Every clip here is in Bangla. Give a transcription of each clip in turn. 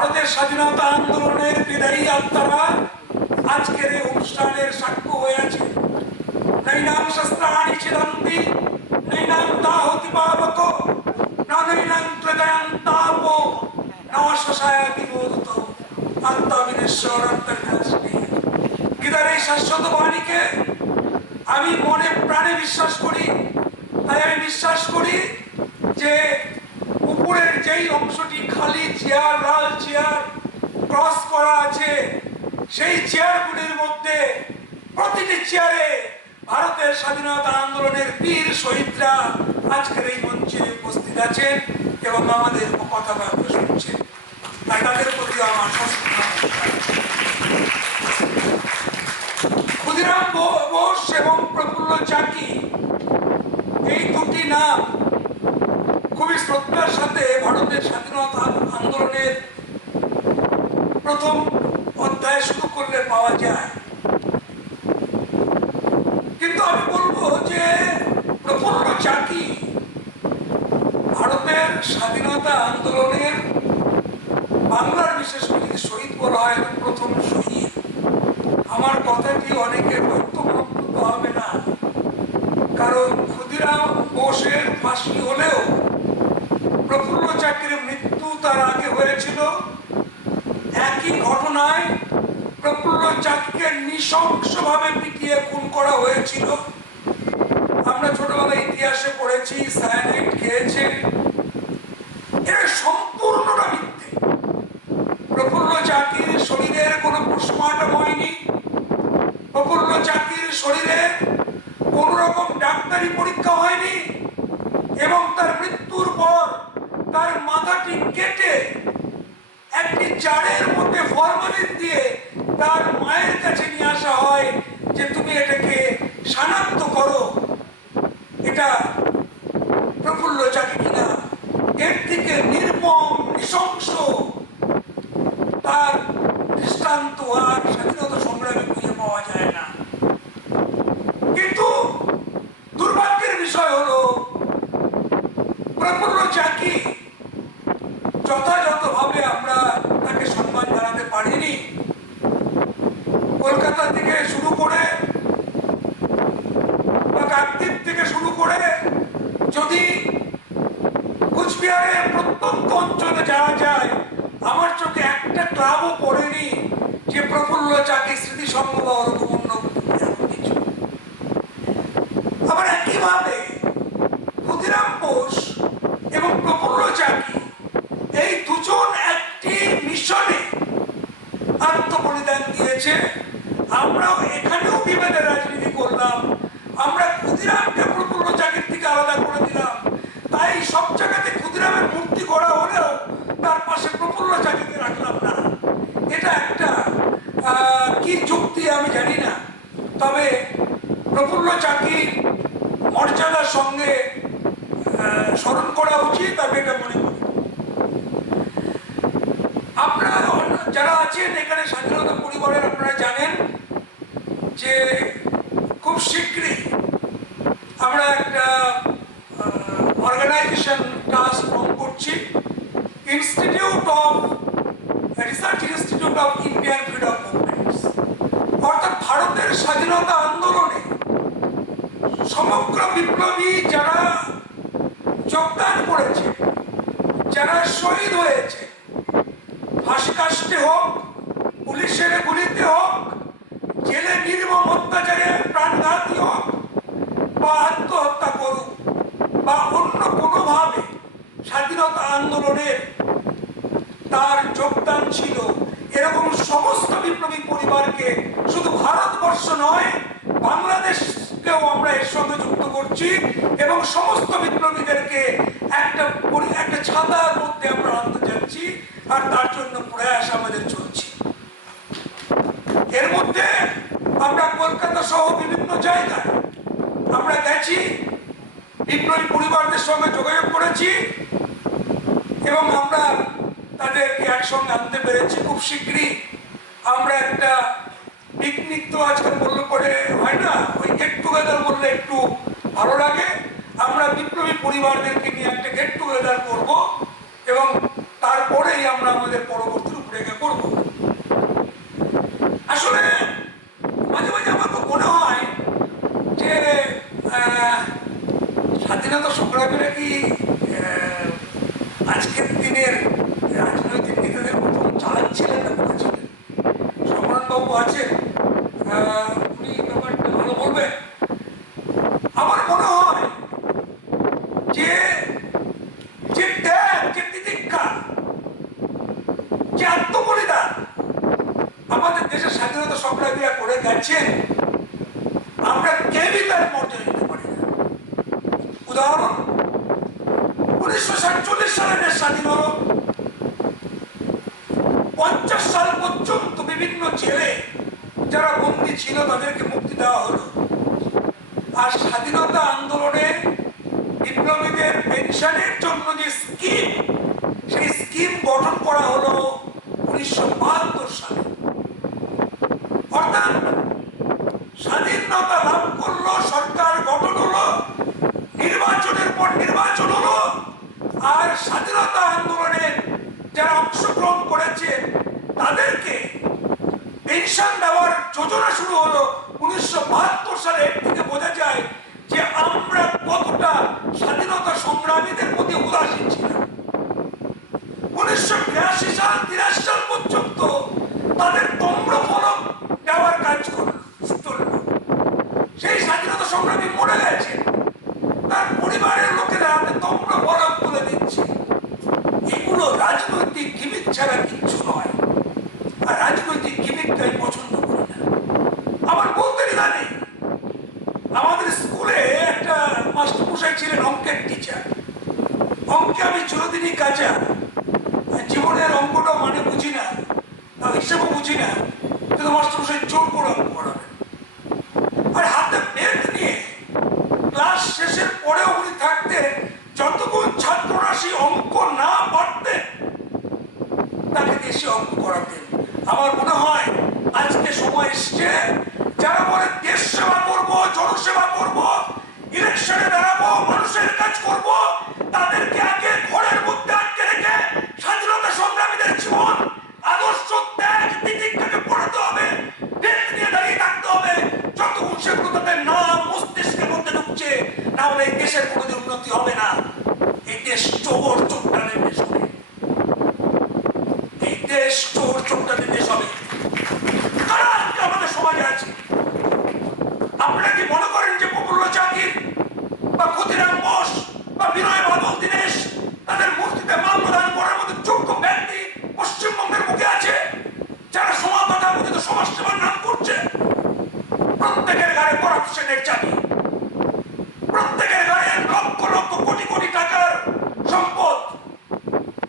ভারতের স্বাধীনতা আন্দোলনের বিদায়ী আত্মারা আজকের এই অনুষ্ঠানের সাক্ষ্য হয়ে আছে। নৈনাং শস্ত্রাণি ছিদন্তি নৈনাং দাহতি পাবক নৈনাং ত্রয়ন্তাপো নশশায়াতি মোদত আত্মাবিনেশ্বর অন্তর্নাশিনী। গীতার এই শাশ্বত বাণীকে আমি মনে প্রাণে বিশ্বাস করি। তাই আমি বিশ্বাস করি যে উপরের যেই অংশটি খালি চেয়ার, লাল চেয়ার ক্রস করা আছে, সেই চেয়ারগুলির মধ্যে প্রতিটি চেয়ারে ভারতের স্বাধীনতা আন্দোলনের বীর শহীদরা আজকের এই মঞ্চে উপস্থিত আছেন এবং আমাদের কথাবার্তা শুনছেন। তাই তাদের প্রতি আমার ক্ষুদিরাম বোস এবং প্রফুল্ল চাকি, এই দুটি নাম খুবই শ্রদ্ধার সাথে ভারতের স্বাধীনতা আন্দোলনের প্রথম অধ্যায় শুরু করলে পাওয়া যায়। কিন্তু আমি বলবো যে প্রফুল্ল চাকি ভারতের স্বাধীনতা আন্দোলনের বাংলার বিশেষ করে যদি শহীদ বলা হয় প্রথম শহীদ। আমার কথাটি অনেকের বক্তব্য হবে না, কারণ ক্ষুদিরাম বোসের ফাঁসি হলেও প্রফুল্ল চাকির মৃত্যু তার আগে হয়েছিল। একই ঘটনায় প্রফুল্ল চাকিকে নৃশংসভাবে পিটিয়ে খুন করা হয়েছিল। আমরা ছোটবেলায় ইতিহাসে পড়েছি সায়ানাইড খেয়েছে। এটা সম্পূর্ণটা মিথ্যে। প্রফুল্ল চাকির শরীরের কোনো পোস্টমর্টম হয়নি। প্রফুল্ল চাকির শরীরে কোন রকম ডাক্তারি পরীক্ষা হয়নি এবং তার মৃত্যুর পর তার মাথাটি কেটে একটি জারের মধ্যে ফরমালিন দিয়ে তার মায়ের কাছে নিয়ে আসা হয় যে তুমি এটাকে শনাক্ত করো এটা প্রফুল্ল চাকি কিনা। এর থেকে নির্মম নৃশংস তার দৃষ্টান্ত আর স্বাধীনতা সংগ্রামে খুঁজে পাওয়া যায় না। কিন্তু দুর্ভাগ্যের বিষয় হলো প্রফুল্ল চাকি যথাযথভাবে আমরা তাকে সম্মান জানাতে পারিনি। কলকাতা থেকে শুরু করে বা কাকদ্বীপ থেকে শুরু করে যদি কুচবিহারের প্রত্যন্ত অঞ্চলে যাওয়া যায়, আমার চোখে একটা ক্লাবও পড়েনি যে প্রফুল্ল চাকি স্মৃতি সংঘ বা ওরকম অন্য কিছু। আবার একইভাবে ক্ষুদিরাম বোস এবং প্রফুল্ল চাকি এই দুজন একটি মিশনে আত্মবলিদান দিয়েছে। আমরাও এখানেও বিভেদের রাজনীতি করলাম। আমরা ক্ষুদিরামকে প্রফুল্ল চাকির থেকে আলাদা করে দিলাম। তাই সব জায়গাতে ক্ষুদিরামের মূর্তি করা হলেও তার পাশে প্রফুল্ল চাকিকে রাখলাম না। এটা একটা কি যুক্তি আমি জানি না। তবে প্রফুল্ল চাকির মর্যাদার সঙ্গে স্মরণ করা উচিত, আমি এটা মনে করি। আপনারা যারা আছেন এখানে স্বাধীনতা পরিবারের, আপনারা জানেন যে খুব শীঘ্রই আমরা একটা অর্গানাইজেশন টাস্ক ফর্ম করছি, research institute of Indian freedom movements. অর্থাৎ ভারতের স্বাধীনতা আন্দোলনে সমগ্র বিপ্লবী যারা যোগদান করেছে, যারা শহীদ হয়েছে, ফাঁসি কাস্টে হোক, পুলিশের গুলিতে হোক, জেলে নির্মম অত্যাচারে প্রাণঘাতী হোক বা আত্মহত্যা করুক বা অন্য কোনোভাবে স্বাধীনতা আন্দোলনের তার যোগদান ছিল, এরকম সমস্ত বিপ্লবী পরিবারকে শুধু ভারতবর্ষ নয় বাংলাদেশকেও আমরা এর সঙ্গে যুক্ত করছি এবং সমস্ত বিপ্লবীদেরকে একটা ছাতার মধ্যে আমরা আনতে যাচ্ছি। আর তার জন্য প্রয়াস আমাদের চলছে। এর মধ্যে আমরা কলকাতা সহ বিভিন্ন জায়গায় আমরা গেছি, বিপ্লবী পরিবারদের সঙ্গে যোগাযোগ করেছি এবং আমরা তাদেরকে একসঙ্গে আনতে পেরেছি। খুব শীঘ্রই আমরা একটা পিকনিক, তো আজকাল বললে পরে হয় না, ওই গেট টুগেদার বললে একটু ভালো লাগে। আমরা বিপ্লবী পরিবারদেরকে নিয়ে একটা গেট টুগেদার করবো এবং তারপরেই আমরা আমাদের পরবর্তী যে আত্মবলিদান আমাদের দেশের স্বাধীনতা সংগ্রামীরা করে গেছেন, আমরা কেউই তার মর্যাদা দিতে পারি না। উদাহরণ, 1947 সালে দেশ স্বাধীন হল, 50 সাল পর্যন্ত বিভিন্ন জেলে যারা বন্দী ছিল তাদেরকে মুক্তি দেওয়া হলো। আর স্বাধীনতা আন্দোলনে বিপ্লবীদের পেনশনের জন্য যে স্কিম, সেই স্কিম গঠন করা হলো 1972 সালে। অর্থাৎ স্বাধীনতা লাভ করলো, সরকার গঠন হলো, নির্বাচনের পর নির্বাচন হলো, আর স্বাধীনতা আন্দোলনে যারা অংশগ্রহণ করেছে তাদেরকে পেনশন দেওয়ার যোজনা শুরু হলো 1972 সালে। এর থেকে বোঝা যায় যে আমরা কতটা স্বাধীনতা সংগ্রামীদের প্রতি উদাসীন ছিলাম। 1982 সাল 83 সাল পর্যন্ত তাদের নম্র ফলক দেওয়ার কাজ চলল। সেই স্বাধীনতা সংগ্রামী মরে গেছে, তার পরিবারের লোকেরা হাতে নম্র ফলক তুলে দিচ্ছে। এগুলো রাজনৈতিক গিমিক ছাড়া কিচ্ছু নয়। আর রাজনৈতিক গিমিককে আমি পছন্দ করি না। আমার বলতে দ্বিধা নেই, আমাদের স্কুলে একটা মাস্টারমশাই ছিলেন অঙ্কের টিচার। অঙ্কে আমি চিরদিনই কাঁচা, জীবনের অঙ্কটা মানে বুঝি না, হিসেবও বুঝি না, কিন্তু মাস্টারমশাই জোর করে অঙ্ক করাবেন। আর হাতে পেন নিয়ে ক্লাস শেষের পরেও উনি থাকতেন যতক্ষণ ছাত্ররা সেই অঙ্ক না পারতেন তাকে দেশে অঙ্ক করাতেন। আমার মনে হয় আজকে সময় এসছে যারা বলে দেশ সেবা করবো, জনসেবা করবো, ইলেকশনে দাঁড়াবো, মানুষের কাজ করব, তাদেরকে আগে ঘরের মধ্যে আটকে রেখে স্বাধীনতা সংগ্রামীদের জীবন, আদর্শ, ত্যাগ, নীতিটাকে পড়াতে হবে, দেশ নিয়ে দাঁড়িয়ে থাকতে হবে। যতক্ষণ সেগুলো তাদের নাম মস্তিষ্কের মধ্যে ঢুকছে, না হলে এই দেশের কোনোদিন উন্নতি হবে না। এই দেশ চোর চোট্টানের দেশ হবে, এই দেশ চোর চোট্টানের দেশ হবে। কারা আজকে আমাদের সমাজে আছে? আপনারা কি মনে করেন যে প্রফুল্ল চাকির বা ক্ষুদিরাম বোস বা বিনয় বাদল দীনেশ তাদের মূর্তিতে মাল্যদান করার মতো যোগ্য ব্যক্তি পশ্চিমবঙ্গের মুখে আছে, যারা সমাজ তথাকথিত সমাজ সেবার নাম করছে? প্রত্যেকের গায়ে করাপশনের চাবি, প্রত্যেকের গায়ে লক্ষ লক্ষ কোটি কোটি টাকার সম্পদ।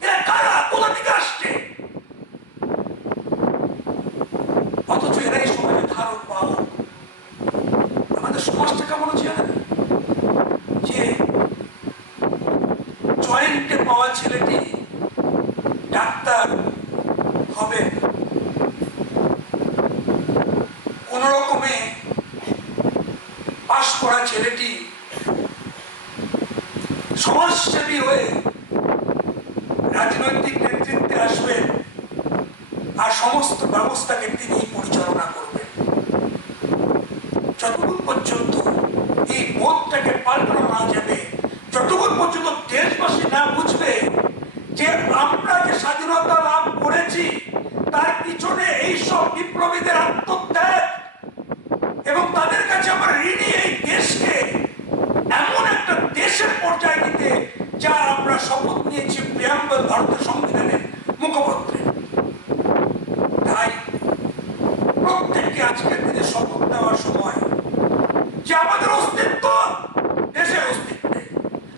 এরা কারা? কোথা থেকে আসছে? অথচ এরাই সমাজে ধারণ পাওয়া। আমাদের সমাজটা কেমন হচ্ছে জানেন? যে জয়েন্টে পাওয়া ছেলেটি ডাক্তার হবে, কোন রকমে পাশ করা ছেলেটি সমাজসেবী হয়ে রাজনৈতিক নেতৃত্বে আসবেন, আর সমস্ত ব্যবস্থাকে তিনি পরিচালনা করবেন। যতক্ষণ পর্যন্ত এই বোধটাকে পাল্টানো না যাবে, যতক্ষণ পর্যন্ত দেশবাসী না বুঝবে যে আমরা যে স্বাধীনতা লাভ করেছি তার পিছনে এইসব বিপ্লবীদের আত্মত্যাগ এবং তাদের কাছে আমরা ঋণী, এই দেশকে এমন একটা দেশের পর্যায়ে নিতে যা আমরা শপথ নিয়েছি প্রিয়াম্বল ভারতের সংবিধানের মুখপত্রে। তাই প্রত্যেককে আজকের দিনে শপথ নেওয়ার সময় যে আমাদের অস্তিত্ব দেশের অস্তিত্বে,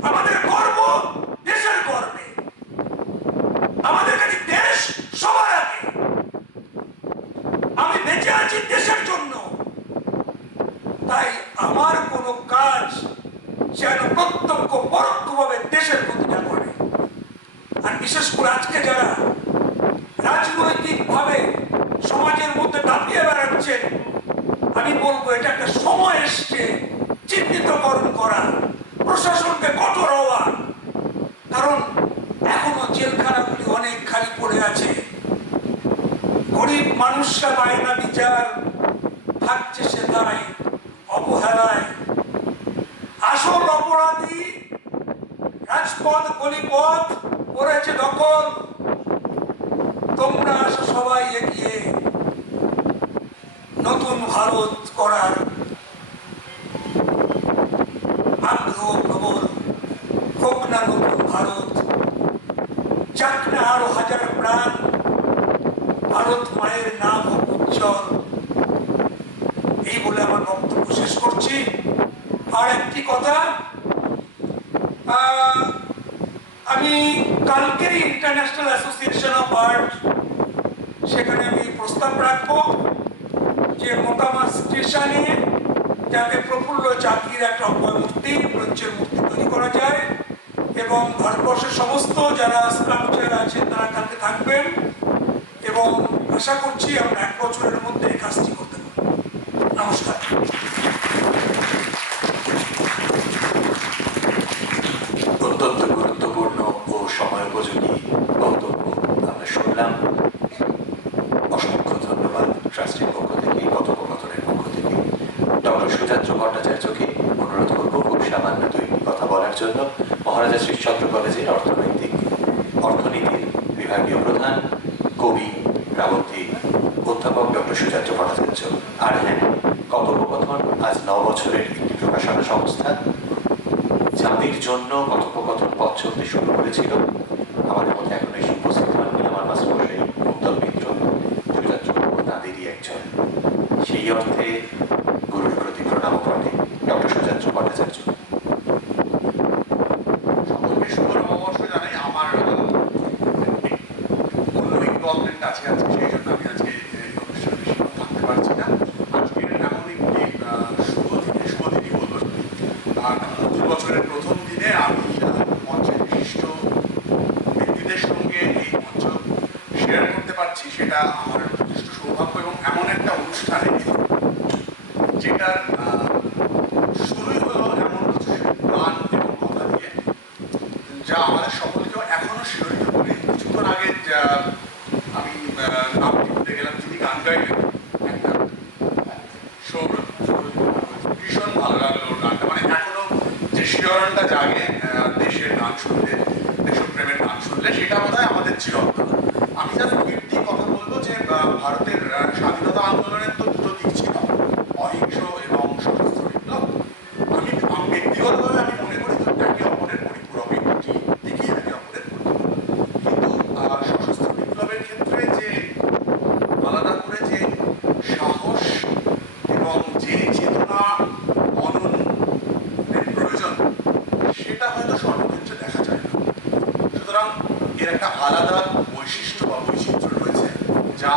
আমাদের গর্ব দেশের গর্বে, আমাদের কাছে দেশ সবার আগে। আমি বেঁচে আছি দেশের জন্য, তাই আমার কোনো কাজ যেন প্রত্যক্ষ পরোক্ষভাবে দেশের প্রতি না করে। আর বিশেষ করে আজকে যারা রাজনৈতিক ভাবে সমাজের মধ্যে দাপিয়ে বেড়াচ্ছেন, আমি বলবো এটা একটা সময় এসছে চিহ্নিতকরণ করা, প্রশাসনকে কঠোর হওয়া। কারণ এখনো জেলখানাগুলি অনেক খালি পড়ে আছে, গরিব মানুষরা পায় না বিচার, থাকছে সেটাই অবহেলায়। আসল অপরাধী রাজপথ গলিপথ করেছে দখল। তোমরা আসো সবাই এগিয়ে নতুন ভারত করার আগ্রহ প্রবল হোক না নতুন ভারত, যাক না আরো হাজার প্রাণ। ভারত মায়ের নাম হোক উজ্জ্বল। এই বলে আমার বক্তব্য শেষ করছি। আর একটি কথা, আমি কালকে ইন্টারন্যাশনাল অ্যাসোসিয়েশন অফ আর্ট, সেখানে আমি প্রস্তাব রাখবো যে মোকামা স্টেশনে যাতে প্রফুল্ল চাকির একটা অক্ষয় মূর্তি, ব্রোঞ্জের মূর্তি তৈরি করা যায়, এবং ভারতবর্ষের সমস্ত যারা স্কাল্পচার আছেন তারা কালকে থাকবেন, এবং আশা করছি আমরা 1 বছরের মধ্যে এই কাজটি করতে পারব। নমস্কার। অত্যন্ত গুরুত্বপূর্ণ ও সময়োপযোগী বক্তব্য আমরা শুনলাম। অসংখ্য ধন্যবাদ ট্রাস্টের পক্ষ থেকে, কথোপকথনের পক্ষ থেকে। ডক্টর সুজাত্র ভট্টাচার্যকে অনুরোধ করব খুব সামান্য 2টি কথা বলার জন্য। মহারাজা শ্রীচন্দ্র কলেজের অর্থনীতির বিভাগীয় প্রধান, কবি, প্রাবন্ধিক, অধ্যাপক ডক্টর সুজাত্র ভট্টাচার্য। আর হ্যাঁ, কথোপকথন আজ 9 বছরের একটি প্রকাশনা সংস্থা চাঁদির জন্য কথোপকথন পথ চলতে শুরু করেছিল। আমাদের মধ্যে এখন এসে উপস্থিত হননি আমার মাস্টারমশাই উত্তম মিত্র, সুজাত্র তাঁদেরই একজন। সেই অর্থে গুরুর প্রতি প্রণাম করে ডক্টর সুজাত্র ভট্টাচার্য। সকলকে শুভ নববর্ষ জানাই। আমার অন্য ইনভলভমেন্ট আছে আজকে, সেই জন্য আমি আজকে এই অনুষ্ঠানে বেশি থাকতে পারছি না। আজকের এমন একটি শুভ দিনই বলবো। নতুন বছরের প্রথম দিনে আমি মঞ্চের বিশিষ্ট ব্যক্তিদের সঙ্গে এই মঞ্চ শেয়ার করতে পারছি, সেটা আমার যথেষ্ট সৌভাগ্য। এবং এমন একটা অনুষ্ঠানে যেটার শুরুই হলো এমন কিছু গান এবং কথা দিয়ে, যা আমাদের সকলকেও এখনো শিহরিত করে। কিছুক্ষণ আগে আমি নামটি ভুলে গেলাম, যিনি গান গাইলেন, একটা সৌরভ, ভীষণ ভালো লাগলো ওর গানটা। মানে এখনো যে শিহরণটা জাগে দেশের গান শুনলে, দেশপ্রেমের গান শুনলে, সেটা বোধহয় আমাদের চিরন্তন। আমি জাস্ট কীর্তি কথা বলবো যে ভারতের স্বাধীনতা আন্দোলনের তো দুটো দিক ছিল, অহিংস এবং সশস্ত্র বিপ্লব। আমি ব্যক্তিগতভাবে আমি মনে করি একে অপরের পরিপূরক, একটি দিকেই একে অপরের পরিপূরক। কিন্তু সশস্ত্র বিপ্লবের ক্ষেত্রে যে আলাদা করে যে সাহস এবং যে চেতনা অনন্যের প্রয়োজন, সেটা হয়তো সর্বক্ষেত্রে দেখা যায় না। সুতরাং এর একটা আলাদা বৈশিষ্ট্য বা বৈচিত্র্য রয়েছে, যা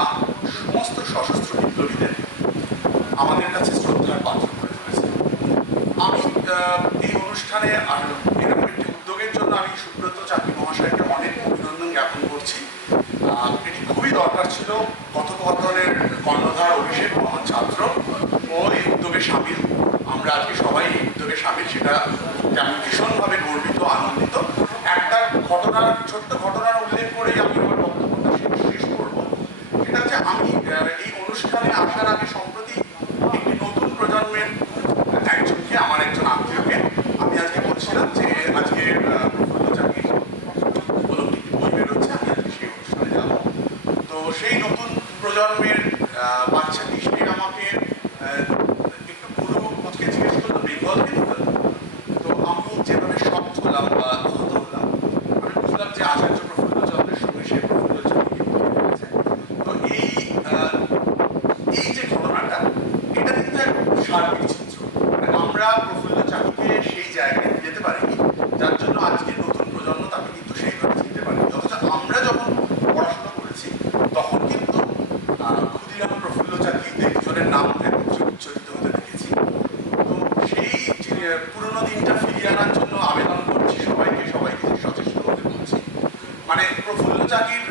সমস্ত সশস্ত্র বিপ্লবীদের আমাদের কাছে শ্রদ্ধার পাত্র করে তুলেছে। আমি এই অনুষ্ঠানে এরকম একটি উদ্যোগের জন্য আমি সুব্রত চাকি মহাশয়কে অনেক অভিনন্দন জ্ঞাপন করছি। এটি খুবই দরকার ছিল। কথোপকথনের কর্ণধার অভিষেক মহান ছাত্র ও এই উদ্যোগে সামিল। আমরা আজকে সবাই এই উদ্যোগে সামিল, সেটা আমি ভীষণভাবে গর্বিত, আনন্দিত। একটা ছোট্ট ঘটনার উল্লেখ করেই আমি আমার বক্তব্যটা শেষ করবো। সেটা হচ্ছে, আমি এই অনুষ্ঠানে আসার আগে সম্প্রতি একটি নতুন প্রজন্মের একজনকে, আমার একজন আত্মীয়কে আমি আজকে বলছিলাম যে আজকে প্রফুল্ল চাকির উপলব্ধি বই বেরোচ্ছে, আমি আজকে সেই অনুষ্ঠানে যাব। তো সেই নতুন প্রজন্মের বাচ্চাটি সে আমাকে একটু পুরো আজকে জিজ্ঞেস করলো, বেঙ্গল কেমিক্যাল। তো আমি যেভাবে শক্ট হলাম বা আহত হলাম, আমি বুঝলাম যে আচার্য প্রফুল্ল চন্দ্রের সঙ্গে সে প্রফুল্ল চাকিকে মিলিয়ে ফেলেছে। তো এই যে ঘটনাটা, এটা কিন্তু এক সার্বিক চিত্র। আমরা প্রফুল্ল চাকিকে সেই জায়গায় নিয়ে যেতে পারিনি, যার জন্য আজকে নতুন প্রজন্ম তাকে কিন্তু সেইভাবে চিনতে পারেনি। অথচ আমরা যখন পড়াশোনা করেছি, তখন কিন্তু ক্ষুদিরাম প্রফুল্ল চাকি দুজনের নাম একত্রে উচ্চারিত হতে দেখেছি। তো সেই পুরোনো দিনটা ফিরিয়ে আনার জন্য আবেদন করছি সবাইকে সচেষ্ট হতে বলছি। মানে প্রফুল্ল চাকির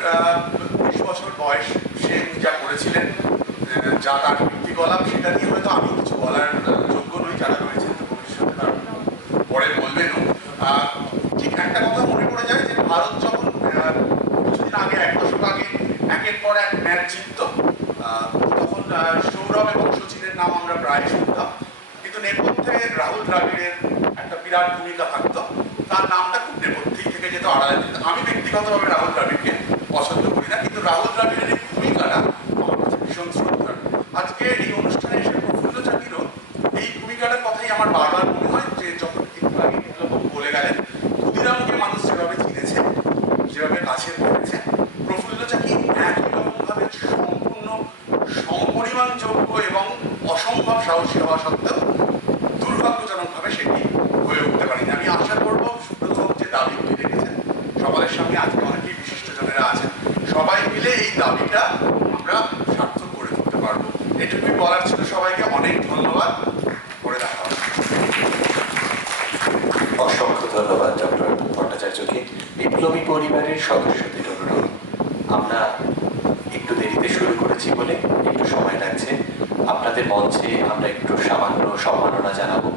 19 বছর বয়স, সে যা করেছিলেন, যা তার কীর্তিকলাপ, সেটা নিয়ে হয়তো আমি কিছু বলার যোগ্য নই। যারা রয়েছেন ভবিষ্যতে তারা পরে বলবেনও। ঠিক একটা কথা মনে পড়ে যায় যে ভারত যখন কিছুদিন আগে, 1 দশক আগে একের পর এক ম্যাচ জিতত, তখন সৌরভ এবং সচিনের নাম আমরা প্রায় শুনতাম, কিন্তু নেপথ্যে রাহুল দ্রাবিড়ের একটা বিরাট ভূমিকা থাকতো। তার নামটা খুব নেপথ্যেই থেকে যেত, আড়ালে যেত। আমি ব্যক্তিগতভাবে রাহুল দ্রাবিড়কে পছন্দ করি না, কিন্তু রাহুল দ্রাবিড়ের এই ভূমিকাটা আমার কাছে ভীষণ শ্রদ্ধার। আজকে এই অনুষ্ঠানে এসে প্রফুল্ল চাকিরও এই ভূমিকাটার কথাই আমার বারবার মনে হয়, যে যখন একটু আগে বিপ্লববাবু বলে গেলেন, ক্ষুদিরামকে মানুষ যেভাবে চিনেছে, যেভাবে কাছে পড়েছে, প্রফুল্ল চাকি একই রকমভাবে হওয়া সত্ত্বেও দুর্ভাগ্যজনকভাবে সেটি হয়ে উঠতে পারেনি। আমি আশা করব সুব্রত যে দাবিগুলি রেখেছেন, সকলের সঙ্গে আজকে অনেকেই বিশিষ্টজনেরা আছেন, সবাই মিলে এই দাবিটা আমরা সার্থক করে তুলতে পারবো। এটুকুই বলার ছিল। সবাইকে অনেক ধন্যবাদ। করে দেখা হবে। অসংখ্য ধন্যবাদ ডক্টর ভট্টাচার্যকে। বিপ্লবী পরিবারের সদস্যদের অনুরোধ, আমরা একটু দেরিতে শুরু করেছি বলে একটু সময় লাগছে। আপনাদের মঞ্চে আমরা একটু সামান্য সম্মাননা জানাবো।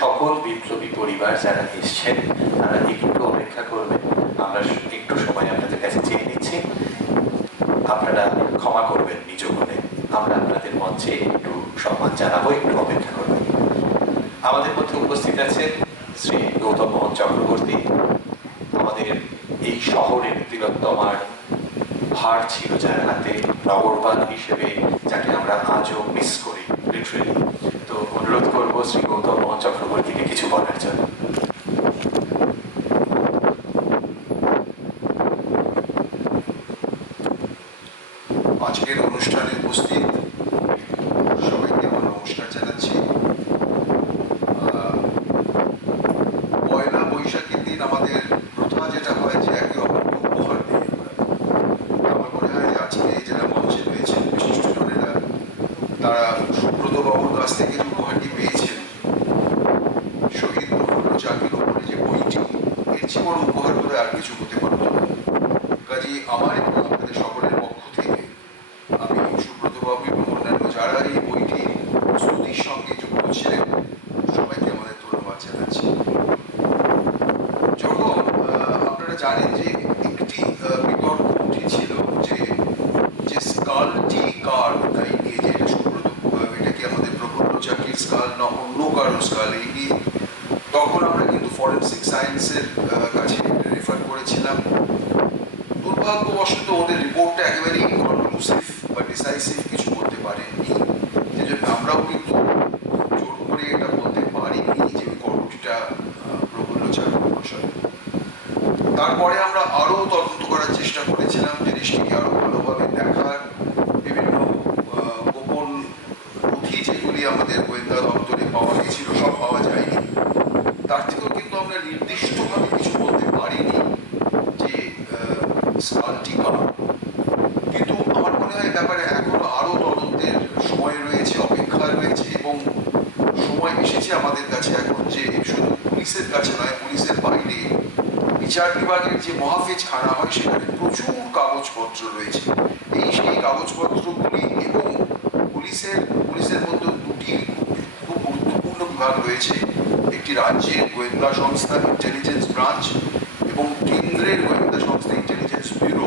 সকল বিপ্লবী পরিবার যারা এসছেন তারা একটু অপেক্ষা করবেন। আমরা একটু সময় আপনাদের কাছে চেয়ে নিচ্ছি, আপনারা ক্ষমা করবেন নিজ বলে। আমরা আপনাদের মঞ্চে একটু সম্মান জানাবো, একটু অপেক্ষা করবেন। আমাদের মধ্যে উপস্থিত আছেন শ্রী গৌতম মোহন চক্রবর্তী। আমাদের এই শহরের তিলোত্তমার ভার ছিল যার হাতে, নগরপাল হিসেবে যাকে আমরা আজও মিস করি লিটারেলি। তো অনুরোধ করবো শ্রী গৌতম মোহন চক্রবর্তীকে কিছু বলার জন্য। আজকের অনুষ্ঠানে উপস্থিত সবাইকে আমার নমস্কার জানাচ্ছি। পয়লা বৈশাখের দিন আমাদের প্রথা যেটা হয় যে একে অপরকে উপহার দিয়ে আমার মনে হয় যে আজকে যারা মঞ্চে পেয়েছেন বিশিষ্টজনেরা, তারা সুব্রত বাবুর কাছ থেকে যে উপহারটি পেয়েছেন, শহীদ প্রফুল্ল চাকির ওপরে যে বইটি, এর চেয়ে বড় উপহার করে আর কিছু হতে পারত না। কাজেই আমার এবং আপনাদের সকলের পক্ষ থেকে আমি সুব্রত বাবু এবং অন্যান্য যারা এই বইটি প্রস্তুতির সঙ্গে যুক্ত ছিলেন সবাইকে আমাদের ধন্যবাদ জানাচ্ছি। যখন আপনারা জানেন যে একটি বিতর্ক উঠেছিল যে স্কালটি কার, তাই নিয়ে যে এটা সুব্রত, এটা কি আমাদের প্রফুল্ল চাকির স্কাল না অন্য কারো স্কাল, এই নিয়ে তখন আমরা কিন্তু ফরেন্সিক সায়েন্সের কাছে রেফার করেছিলাম। দুর্ভাগ্যবশত ওদের রিপোর্টটা একেবারেই কনক্লুসিভ বা ডিসাইসিভ কিছু করতে পারেনি, যে জন্য আমরাও কিন্তু জোর করে এটা বলতে পারিনি যে ওই কমিটিটা প্রফুল্ল চাকর মহাশয়। তারপরে আমরা আরও তদন্ত করার চেষ্টা করেছিলাম, জিনিসটিকে আরও ভালোভাবে দেখার, বিভিন্ন গোপন নথি যেগুলি আমাদের গোয়েন্দা দপ্তরে পাওয়া গেছিল সব পাওয়া যায়নি। তার থেকেও কিন্তু আমরা নির্দিষ্টভাবে কিছু বলতে পারিনি যে স্কালটি কার। কিন্তু আমার মনে হয় ব্যাপারে এখনো আরো তদন্তের সময় রয়েছে, অপেক্ষা রয়েছে, এবং সময় এসেছে আমাদের কাছে এখন যে শুধু পুলিশের কাছে নয়, পুলিশের বাইরে বিচার বিভাগের যে মহাফেজ খানা হয় সেখানে প্রচুর কাগজপত্র রয়েছে। সেই কাগজপত্রগুলি এবং পুলিশের মধ্যে দুটি খুব গুরুত্বপূর্ণ বিভাগ রয়েছে, একটি রাজ্যের গোয়েন্দা সংস্থা ইন্টেলিজেন্স ব্রাঞ্চ এবং কেন্দ্রের গোয়েন্দা সংস্থা ইন্টেলিজেন্স ব্যুরো।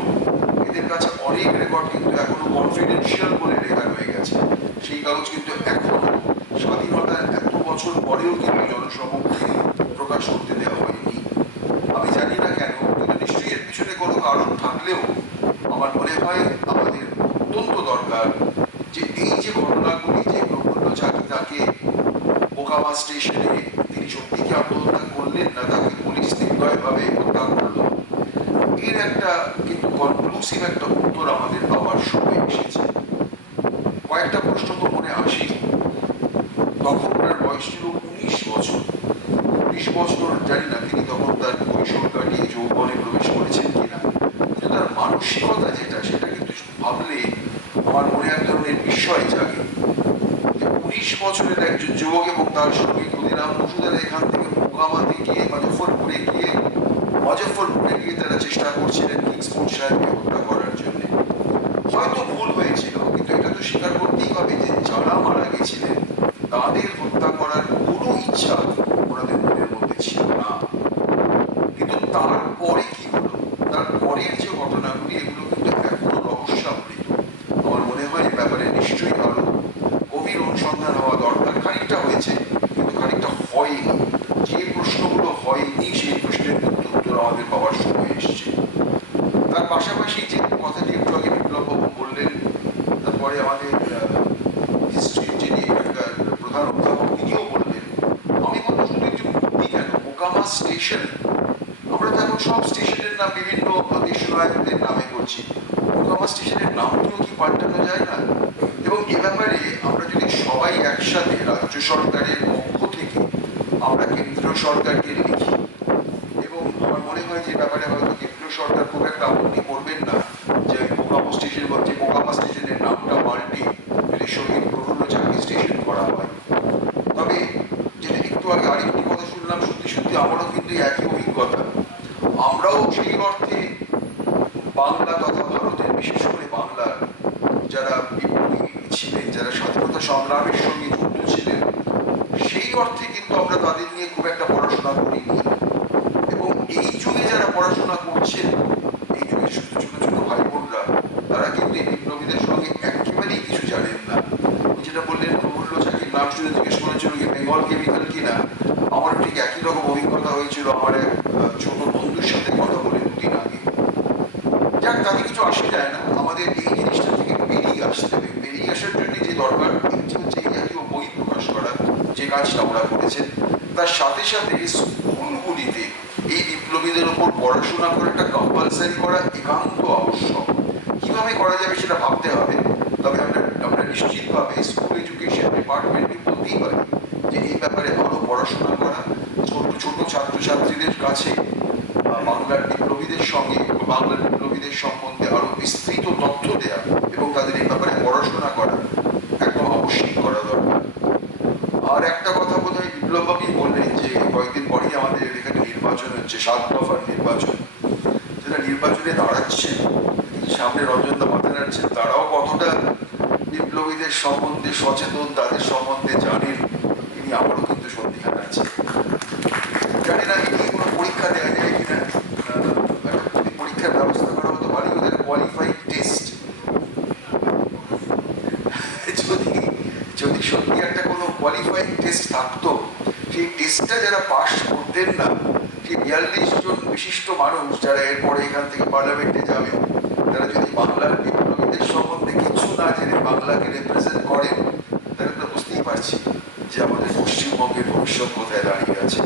এদের কাছে অনেক রেকর্ড কিন্তু এখনো কনফিডেন্সিয়াল বলে লেখা হয়ে গেছে। সেই কাগজ কিন্তু এখনো স্বাধীনতার এত বছর পরেও কিন্তু জনসমক্ষে প্রকাশ করতে দেওয়া হয়নি। আমি জানি না কেন, কিন্তু নিশ্চয়ই এর পিছনে কোনো কারণ থাকলেও আমার মনে হয় আমাদের অত্যন্ত দরকার যে এই যে ঘটনাগুলি, যে প্রফুল্ল চাকি তাকে মোকামা স্টেশনে তিনি সত্যিকে আত্মহত্যা করলেন না তাকে পুলিশ নির্দয়ভাবে হত্যা করলো, এর একটা কিন্তু কনক্লুসিভ একটা উত্তর আমাদের পাওয়ার সময় এসেছে। কয়েকটা প্রশ্ন তো মনে আসি। তখন ওনার বয়স ছিল 19 বছর। 19 বছর জানি না তিনি তখন তার কৈশোর কাটিয়ে যৌবনে প্রবেশ করেছেন কিনা, কিন্তু তার মানসিকতা যেটা, সেটা কিন্তু ভাবলে আমার মনে এক ধরনের বিস্ময় জাগে যে 19 বছরের একজন যুবক এবং তার সঙ্গে ক্ষুদিরাম মজুমদার এখান থেকে মোকামাতে গিয়ে মুজফ্ফরপুরে গিয়ে তারা চেষ্টা করছিলেন কিংসফোর্ড সাহেবকে হত্যা করার জন্য। হয়তো ভুল হয়েছিল, কিন্তু এটা তো স্বীকার করতেই হবে যে যারা মারা গেছিলেন তাদের হত্যা করার কোনো ইচ্ছা ওনাদের মনের মধ্যে ছিল না। কিন্তু তারপরে কি হলো, তারপরের যে ঘটনাগুলি, এগুলো কিন্তু এখনো রহস্যাবৃত। আমার মনে হয় এই ব্যাপারে নিশ্চয়ই আরো গভীর অনুসন্ধান হওয়া দরকার। খানিকটা হয়েছে, কিন্তু খানিকটা হয়নি। যে প্রশ্নগুলো হয়নি সেই প্রশ্নের উত্তর আমাদের পাওয়ার সময় এসছে। তার পাশাপাশি যে কথাটি একটু আগে বিপ্লববাবু বললেন, তারপরে আমাদের হিস্ট্রির যিনি এখানকার প্রধান অধ্যাপক তিনিও বললেন, আমি বলবো শুধু একটু মূর্তি কেন, মোকামা স্টেশন, আমরা তো এখন সব স্টেশনের নাম বিভিন্ন দেশনায়কদের নামে করছি। মোকামা মোকামা স্টেশনের নামটিও কি পাল্টানো যায় না? এবং এ ব্যাপারে আমরা যদি সবাই একসাথে রাজ্য সরকারের পক্ষ থেকে আমরা কেন্দ্রীয় সরকারকে লিখি, এবং আমার মনে হয় যে ব্যাপারে হয়তো কেন্দ্রীয় সরকার খুব একটা আপত্তি করবেন না যে মোকামা স্টেশন বা যে মোকামা স্টেশনের নামটা পাল্টে যদি শহীদ প্রফুল্ল চাকি স্টেশন করা হয়। তবে যেটা একটু আগে আরেকটি কথা শুনলাম, সত্যি সত্যি আমারও কিন্তু একই অভিজ্ঞতা। আমরাও সেই অর্থে বাংলা তথা ভারতের, বিশেষ করে বাংলার যারা বিপ্লবী ছিলেন, যারা স্বাধীনতা সংগ্রামের সঙ্গে যুক্ত ছিলেন, সেই অর্থে কিন্তু আমরা তাদের নিয়ে খুব একটা পড়াশোনা করিনি। এবং এই যুগে যারা পড়াশোনা করছেন, এই যুগের ছোট ছোট ছোট ভাই বোনরা, তারা কিন্তু এই বিপ্লবীদের সঙ্গে একেবারেই কিছু জানেন না। যেটা বললেন প্রফুল্ল চাকির নাম শুনে জিজ্ঞেস করেছিল কি বেঙ্গল কেমিক্যাল কিনা, আমার ঠিক একই রকম অভিজ্ঞতা হয়েছিল আমার এক ছোট বন্ধুর সাথে কথা বলে দুদিন আগে। যাক, তাতে কিছু আসে যায় না, আমাদের এই জিনিসটা থেকে বেরিয়ে আসতে হবে। বেরিয়ে আসার জন্য যে দরকার, একটি হচ্ছে এই জাতীয় বই প্রকাশ করা, যে কাজটা ওরা করেছেন। তার সাথে সাথে স্কুলগুলিতে এই বিপ্লবীদের উপর পড়াশোনা করাটা কম্পালসারি করা একান্ত আবশ্যক। কিভাবে করা যাবে সেটা ভাবতে হবে। তবে আমরা নিশ্চিতভাবে স্কুল এডুকেশন ডিপার্টমেন্টে বলতেই পারি যে এই ব্যাপারে আরো পড়াশোনা করা, ছোট ছোট ছাত্রছাত্রীদের কাছে বাংলার বিপ্লবীদের সঙ্গে, বাংলার বিপ্লবীদের সম্বন্ধে আরো বিস্তৃত তথ্য দেওয়া এবং তাদের এই ব্যাপারে পড়াশোনা করা একদম অবশ্যই করা দরকার। আর একটা কথা বোধ হয় বিপ্লববাবী বললেন যে কয়েকদিন পরেই আমাদের এখানে নির্বাচন হচ্ছে, 7 দফার নির্বাচন। যারা নির্বাচনে দাঁড়াচ্ছেন, সামনে রঞ্জনদা মাথা নাড়ছেন, তারাও কতটা বিপ্লবীদের সম্বন্ধে সচেতন, তাদের সম্বন্ধে জানেন, তিনি আমারও কিন্তু সন্ধিহান আছে। জানি না এটি কোনো পরীক্ষা দেওয়া যায় কিনা, পরীক্ষার ব্যবস্থা করা হতো ভালো, ওদের কোয়ালিফাইড টেস্ট। যদি সত্যি একটা কোনো কোয়ালিফাইং টেস্ট থাকতো, সেই টেস্টটা যারা পাস করতেন না, সেই 42 জন বিশিষ্ট মানুষ যারা এরপরে এখান থেকে পার্লামেন্টে যাবে, তারা যদি বাংলার বিপ্লবীদের সম্বন্ধে কিছু না জেনে বাংলাকে রিপ্রেজেন্ট করেন, তাহলে তো বুঝতেই পারছি যে আমাদের পশ্চিমবঙ্গের ভবিষ্যৎ কোথায় দাঁড়িয়ে আছে।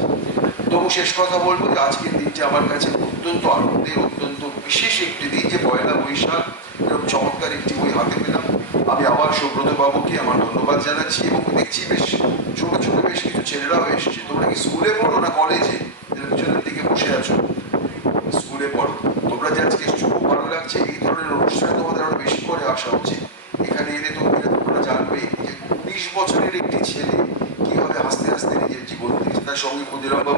তবু শেষ কথা বলবো যে আজকের দিনটি আমার কাছে অত্যন্ত আনন্দের, অত্যন্ত বিশেষ একটি দিন, যে 1 বৈশাখ এরকম চমৎকার একটি বই হাতে পেলাম। আমি আবার সুব্রত বাবুকে আমার ধন্যবাদ জানাচ্ছি। এবং দেখছি বেশ ছোট ছোট বেশ কিছু ছেলেরাও এসেছে। তোমরা কি স্কুলে পড়ো না কলেজে? পিছনের দিকে বসে আছো, স্কুলে পড়ো। তোমরা যে আজকে এসেছো, খুব ভালো লাগছে। এই ধরনের অনুষ্ঠানে তোমাদের আরো বেশি করে আসা উচিত। এখানে এলে তোমরা জানবে যে 19 বছরের একটি ছেলে কিভাবে হাসতে হাসতে নিজের জীবন দিয়েছে। তার সঙ্গে ক্ষুদিরাম বাবু